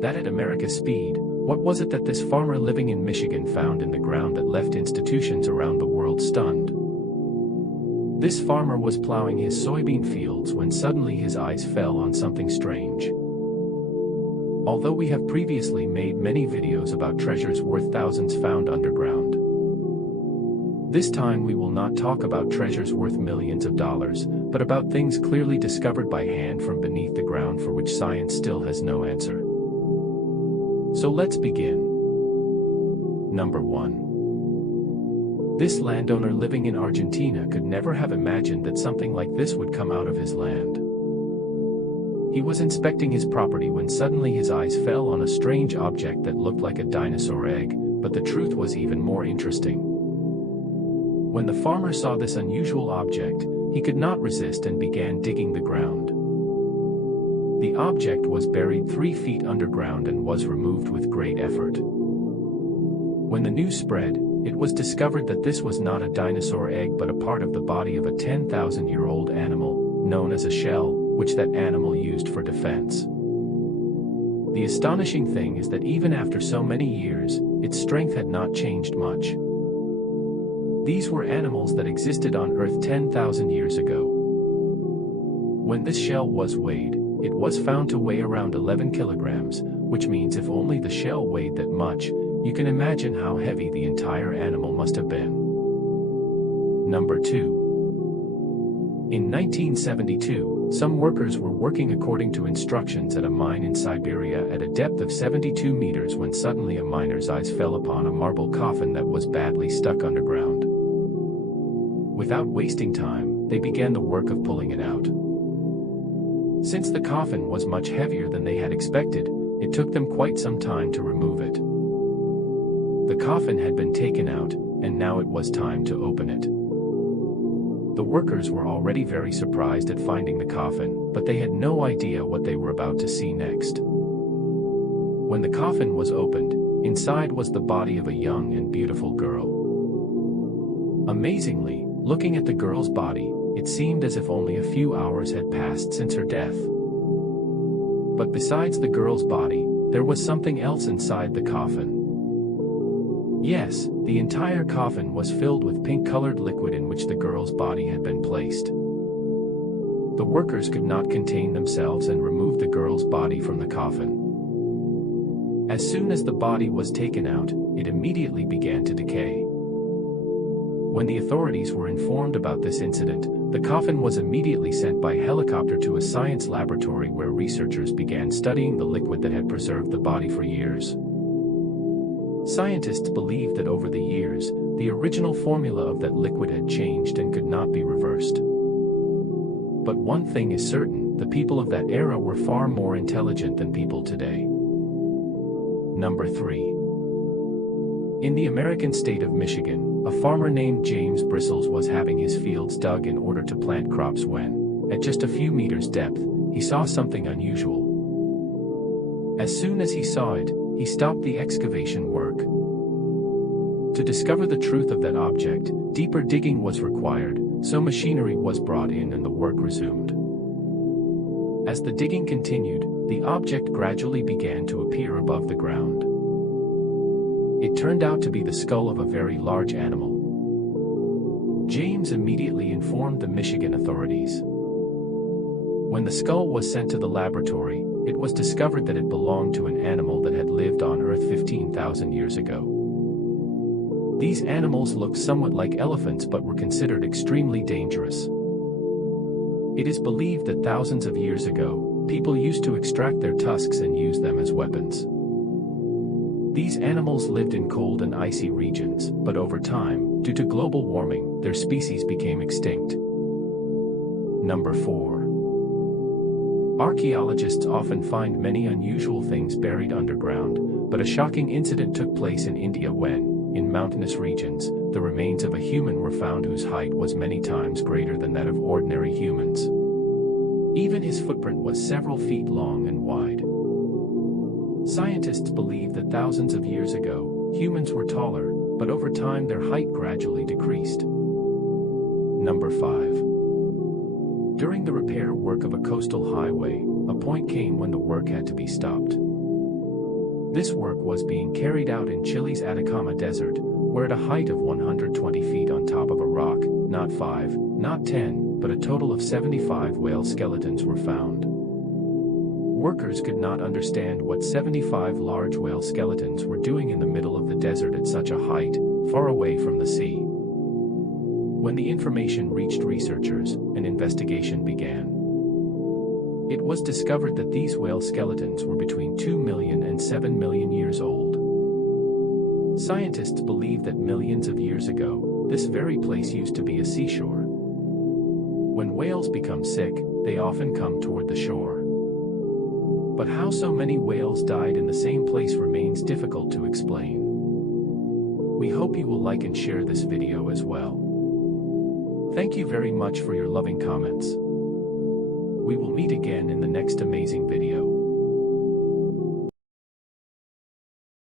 That at America's speed, what was it that this farmer living in Michigan found in the ground that left institutions around the world stunned? This farmer was plowing his soybean fields when suddenly his eyes fell on something strange. Although we have previously made many videos about treasures worth thousands found underground, this time we will not talk about treasures worth millions of dollars, but about things clearly discovered by hand from beneath the ground for which science still has no answer. So let's begin. Number 1. This landowner living in Argentina could never have imagined that something like this would come out of his land. He was inspecting his property when suddenly his eyes fell on a strange object that looked like a dinosaur egg, but the truth was even more interesting. When the farmer saw this unusual object, he could not resist and began digging the ground. The object was buried 3 feet underground and was removed with great effort. When the news spread, it was discovered that this was not a dinosaur egg but a part of the body of a 10,000-year-old animal, known as a shell, which that animal used for defense. The astonishing thing is that even after so many years, its strength had not changed much. These were animals that existed on Earth 10,000 years ago. When this shell was weighed, it was found to weigh around 11 kilograms, which means if only the shell weighed that much, you can imagine how heavy the entire animal must have been. Number 2. In 1972, some workers were working according to instructions at a mine in Siberia at a depth of 72 meters when suddenly a miner's eyes fell upon a marble coffin that was badly stuck underground. Without wasting time, they began the work of pulling it out. Since the coffin was much heavier than they had expected, it took them quite some time to remove it. The coffin had been taken out, and now it was time to open it. The workers were already very surprised at finding the coffin, but they had no idea what they were about to see next. When the coffin was opened, inside was the body of a young and beautiful girl. Amazingly, looking at the girl's body, it seemed as if only a few hours had passed since her death. But besides the girl's body, there was something else inside the coffin. Yes, the entire coffin was filled with pink-colored liquid in which the girl's body had been placed. The workers could not contain themselves and removed the girl's body from the coffin. As soon as the body was taken out, it immediately began to decay. When the authorities were informed about this incident, the coffin was immediately sent by helicopter to a science laboratory where researchers began studying the liquid that had preserved the body for years. Scientists believed that over the years, the original formula of that liquid had changed and could not be reversed. But one thing is certain, the people of that era were far more intelligent than people today. Number 3. In the American state of Michigan, a farmer named James Bristles was having his fields dug in order to plant crops when, at just a few meters depth, he saw something unusual. As soon as he saw it, he stopped the excavation work. To discover the truth of that object, deeper digging was required, so machinery was brought in and the work resumed. As the digging continued, the object gradually began to appear above the ground. It turned out to be the skull of a very large animal. James immediately informed the Michigan authorities. When the skull was sent to the laboratory, it was discovered that it belonged to an animal that had lived on Earth 15,000 years ago. These animals looked somewhat like elephants but were considered extremely dangerous. It is believed that thousands of years ago, people used to extract their tusks and use them as weapons. These animals lived in cold and icy regions, but over time, due to global warming, their species became extinct. Number 4. Archaeologists often find many unusual things buried underground, but a shocking incident took place in India when, in mountainous regions, the remains of a human were found whose height was many times greater than that of ordinary humans. Even his footprint was several feet long and wide. Scientists believe that thousands of years ago, humans were taller, but over time their height gradually decreased. Number 5. During the repair work of a coastal highway, a point came when the work had to be stopped. This work was being carried out in Chile's Atacama Desert, where at a height of 120 feet on top of a rock, not 5, not 10, but a total of 75 whale skeletons were found. Workers could not understand what 75 large whale skeletons were doing in the middle of the desert at such a height, far away from the sea. When the information reached researchers, an investigation began. It was discovered that these whale skeletons were between 2 million and 7 million years old. Scientists believe that millions of years ago, this very place used to be a seashore. When whales become sick, they often come toward the shore. But how so many whales died in the same place remains difficult to explain. We hope you will like and share this video as well. Thank you very much for your loving comments. We will meet again in the next amazing video.